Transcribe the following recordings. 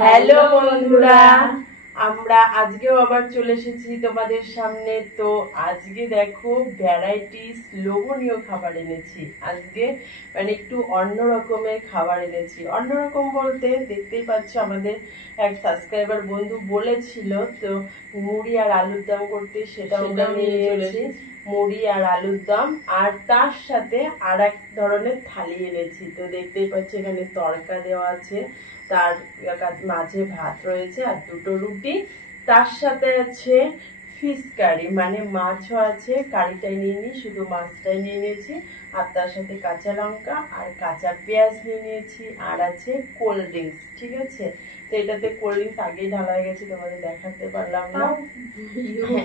Hello বন্ধুরা, আমরা আজকেও আবার চলে এসেছি তোমাদের সামনে। তো আজকে দেখো ভ্যারাইটিস লোভনীয় খাবার এনেছি। আজকে মানে একটু অন্য রকমের খাবার এনেছি। অন্যরকম বলতে দেখতেই পাচ্ছ, আমাদের এক সাবস্ক্রাইবার বন্ধু বলেছিল তো মুড়ি আর আলুর দম করতে, সেটাও নিয়ে চলেছি। মুড়ি আর আলুর দম, আর তার সাথে আর এক ধরনের থালি এনেছি। তো দেখতেই পাচ্ছি এখানে তড়কা দেওয়া আছে, তার মাঝে ভাত রয়েছে আর দুটো রুটি, তার সাথে আছে ফিশ কারি, মানে মাছও আছে। কারিটাই নিয়ে নিই, শুধু মাছটাই নিয়ে নিয়েছি। আর তার সাথে কাঁচা লঙ্কা আর কাঁচা পেঁয়াজ নিয়ে নিয়েছি, আর আছে কোল্ড ড্রিঙ্কস। ঠিক আছে, তো এটাতে কোল্ড ড্রিঙ্কস আগেই ঢালা হয়ে গেছে, তোমাদের দেখাতে পারলাম না।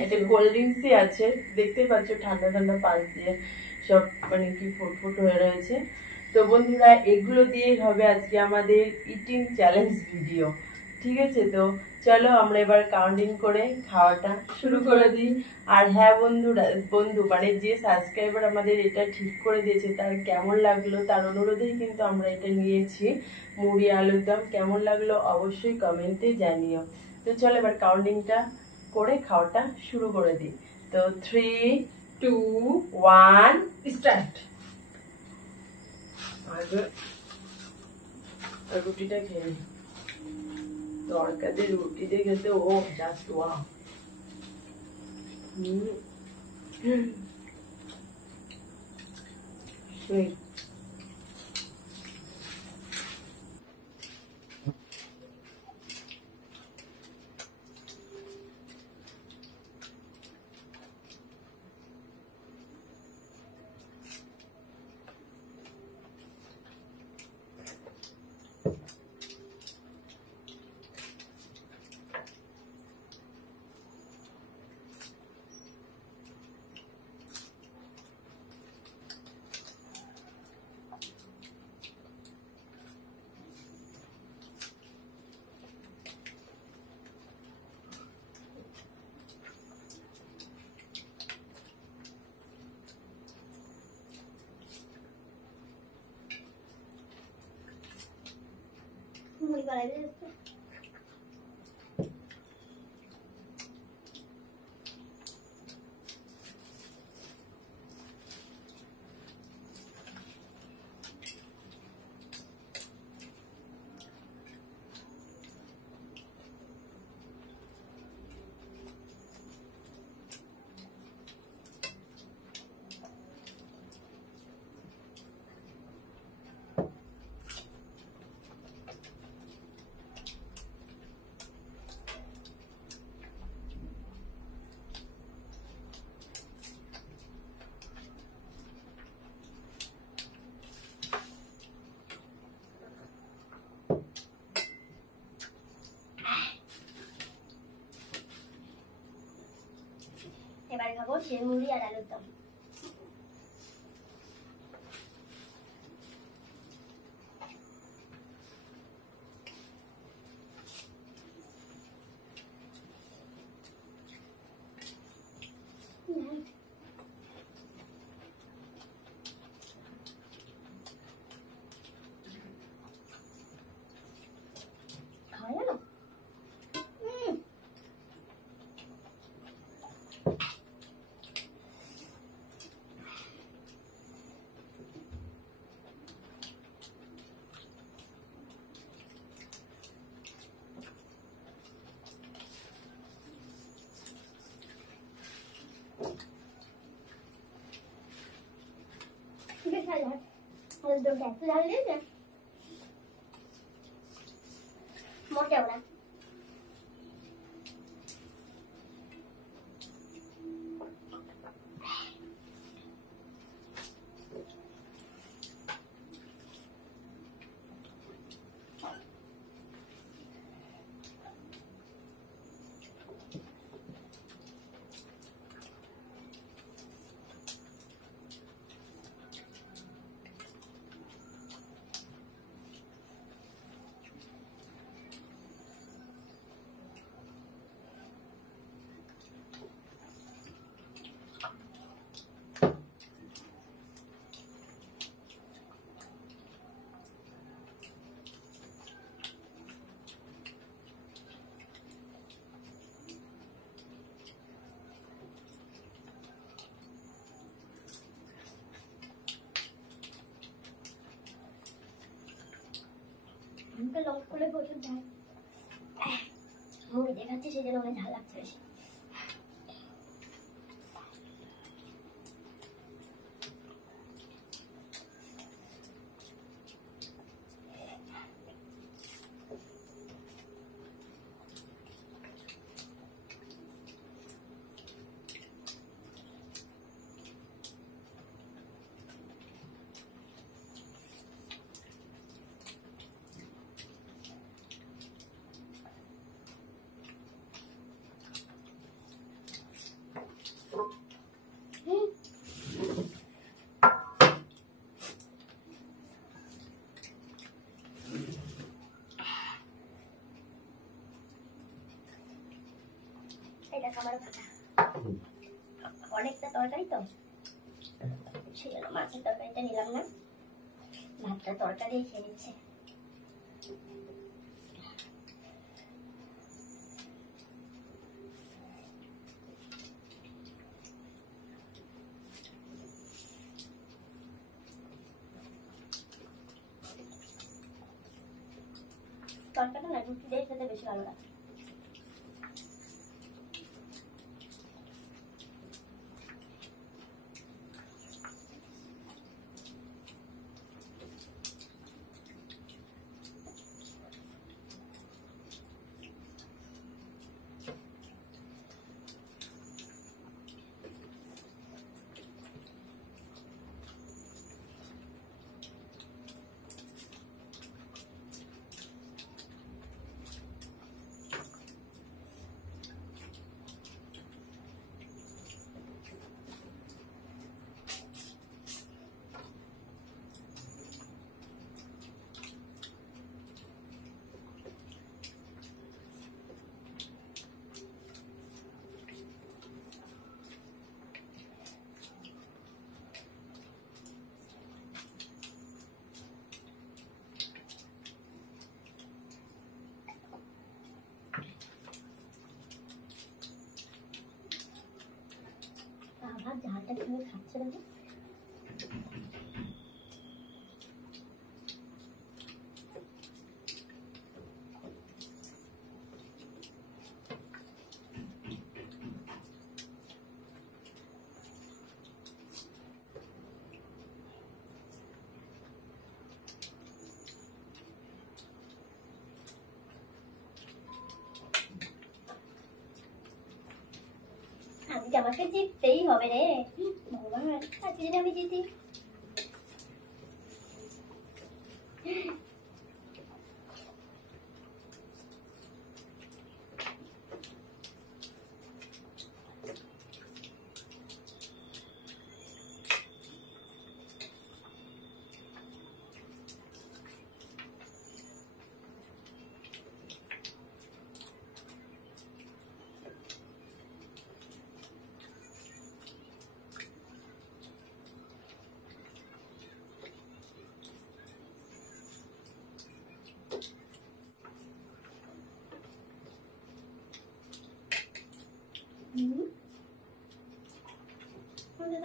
এটা কোল্ড ড্রিঙ্কসই আছে, দেখতেই পাচ্ছ ঠান্ডা ঠান্ডা পাশ দিয়ে সব মানে কি ফুটফুট হয়ে রয়েছে। তো বন্ধুরা, এগুলো দিয়েই হবে আজকে আমাদের ইটিং চ্যালেঞ্জ ভিডিও। ঠিক আছে, তো চলো আমরা এবার কাউন্টিং করে খাওয়াটা শুরু করে দিই। আর হ্যাঁ বন্ধু মানে যে সাবস্ক্রাইবার আমাদের এটা ঠিক করে দিয়েছে, তার কেমন লাগলো তার অনুরোধেই কিন্তু আমরা এটা নিয়েছি। মুড়ি আলুর দম কেমন লাগলো অবশ্যই কমেন্টে জানিও। তো চলো এবার কাউন্টিংটা করে খাওয়াটা শুরু করে দিই। তো 3, 2, 1 স্টার্ট। আগে রুটিটা খেয়ে নি। তড়কা দিয়ে রুটি দিয়ে খেতে ও জাস্ট ওয়াও। সেই muy para esto. এবারে খাবো মুড়ি আর আলুর দম। খাওয়া গেল? मोटे वाला মুখে লঙ্কা করে প্রচুর ঝাল। মুড়ি দেখাচ্ছি সেই জন্য অনেক ঝাল লাগছে বেশি। এটা খাবার ভাজা, অনেকটা তরকারি তো সেই জন্য মাছের তরকারিটা নিলাম না, ভাতটা তরকারি খেয়ে নিচ্ছে। তরকারিটা না রুটি দিয়ে খেতে বেশি ভালো লাগে। আমার ঝালটা কিভাবে খাচ্ছে না? আজকে আমাকে জিততেই হবে রে ভগবান, আজকে যদি আমি জিতি।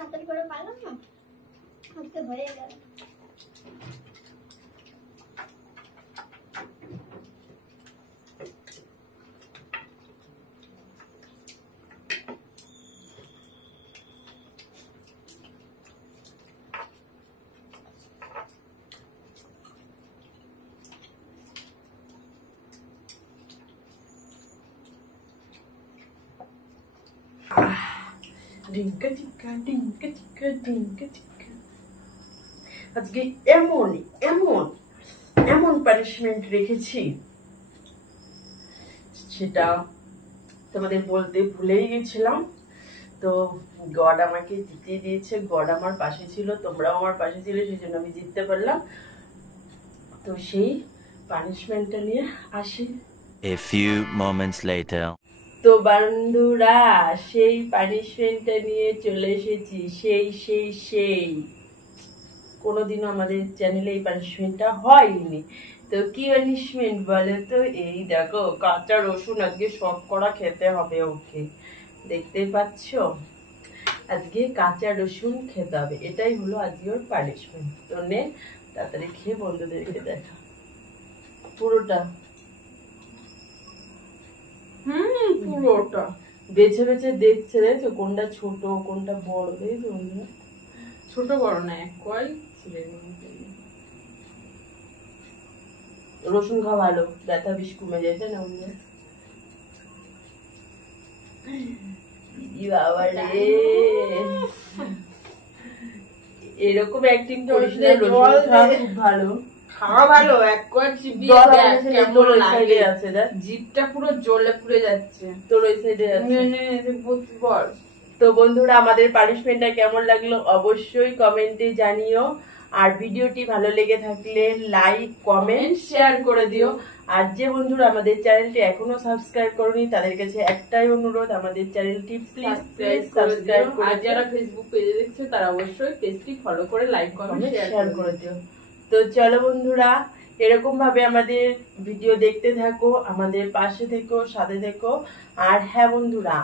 তাড়াতাড়ি করে পারলাম না, আজকে হয়ে গেল। ডিঙ্কা চিক্কা ডিঙ্কা চিক্কা ডিঙ্কা চিক্কা। আজকে এমন এমন এমন পানিশমেন্ট রেখেছি সেটা তোমাদের বলতে ভুলেই গেছিলাম। তো গড আমাকে জিতিয়ে দিয়েছে, গড আমার পাশে ছিল, তোমরাও আমার পাশে ছিলে, সেই জন্য আমি জিততে পারলাম। তো সেই পানিশমেন্টটা নিয়ে আসি। A few moments later. তো বন্ধুরা সেই পানিশমেন্টটা নিয়ে চলে এসেছি। সেই কোনোদিনও আমাদের চ্যানেলে এই পানিশমেন্টটা হয়নি। তো কি পানিশমেন্ট বলে তো, এই দেখো কাঁচা রসুন আজকে সব করা খেতে হবে ওকে, দেখতে পাচ্ছ আজকে কাঁচা রসুন খেতে হবে, এটাই হলো আজকে ওর পানিশমেন্ট। তো নে তাড়াতাড়ি খেয়ে বন্ধুদেরকে দেখা। পুরোটা পুরোটা বেছে বেছে দেখছে দেখছো কোনটা ছোট কোনটা বড় দেখছো বন্ধুরা? ছোট বড় না এক কয় ছিলে রসুন খাওয়া ভালো, ব্যথা বিষ কমে যায় তাই না বন্ধুরা? দিদি বাবা রে, এরকম অ্যাক্টিং করিস না, রসুন খাওয়া খুব ভালো। খাওয়া ভালো, এক কয় চিবিয়ে জল দেখ আছে, কেমন তোর ওই লাগে। সাইডে আছে দেখ, জিভটা পুরো জ্বলে পুড়ে যাচ্ছে। তোর ওই সাইডে আছে। বল তো বন্ধুরা আমাদের পানিশমেন্টটা কেমন লাগলো অবশ্যই কমেন্টে জানিও, আর ভিডিওটি ভালো লেগে থাকলে লাইক কমেন্ট শেয়ার করে দিও। আর যে বন্ধুরা আমাদের চ্যানেলটি এখনো সাবস্ক্রাইব করনি তাদের কাছে একটাই অনুরোধ, আমাদের চ্যানেলটি প্লিজ সাবস্ক্রাইব করে আর দিও, যারা ফেসবুক পেজে দেখছে তারা অবশ্যই পেজটি ফলো করে লাইক কমেন্ট শেয়ার করে দিও। তো চলো বন্ধুরা, এরকম ভাবে আমাদের ভিডিও দেখতে থাকো, আমাদের পাশে থেকো, সাথে থেকো। আর হ্যাঁ বন্ধুরা,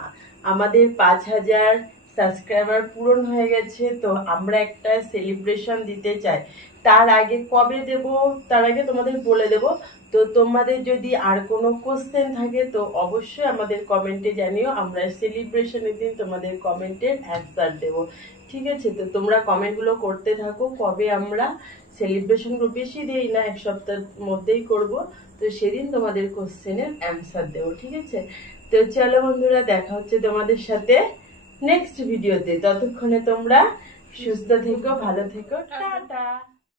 আমাদের 5000 সাবস্ক্রাইবার পূরণ হয়ে গেছে, তো আমরা একটা সেলিব্রেশন দিতে চাই। তার আগে কবে দেব তার আগে তোমাদের বলে দেব। তো তোমাদের যদি আর কোনো কোশ্চেন থাকে তো অবশ্যই আমাদের কমেন্টে জানিও, আমরা সেলিব্রেশনের দিন তোমাদের কমেন্টের অ্যান্সার দেব। ঠিক আছে, তো তোমরা কমেন্টগুলো করতে থাকো কবে আমরা সেলিব্রেশনগুলো, বেশি দেই না, এক সপ্তাহের মধ্যেই করব। তো সেদিন তোমাদের কোশ্চেনের অ্যান্সার দেবো। ঠিক আছে, তো চলো বন্ধুরা, দেখা হচ্ছে তোমাদের সাথে নেক্সট ভিডিওতে। ততক্ষণে তোমরা সুস্থ থেকো, ভালো থেকো, টাটা।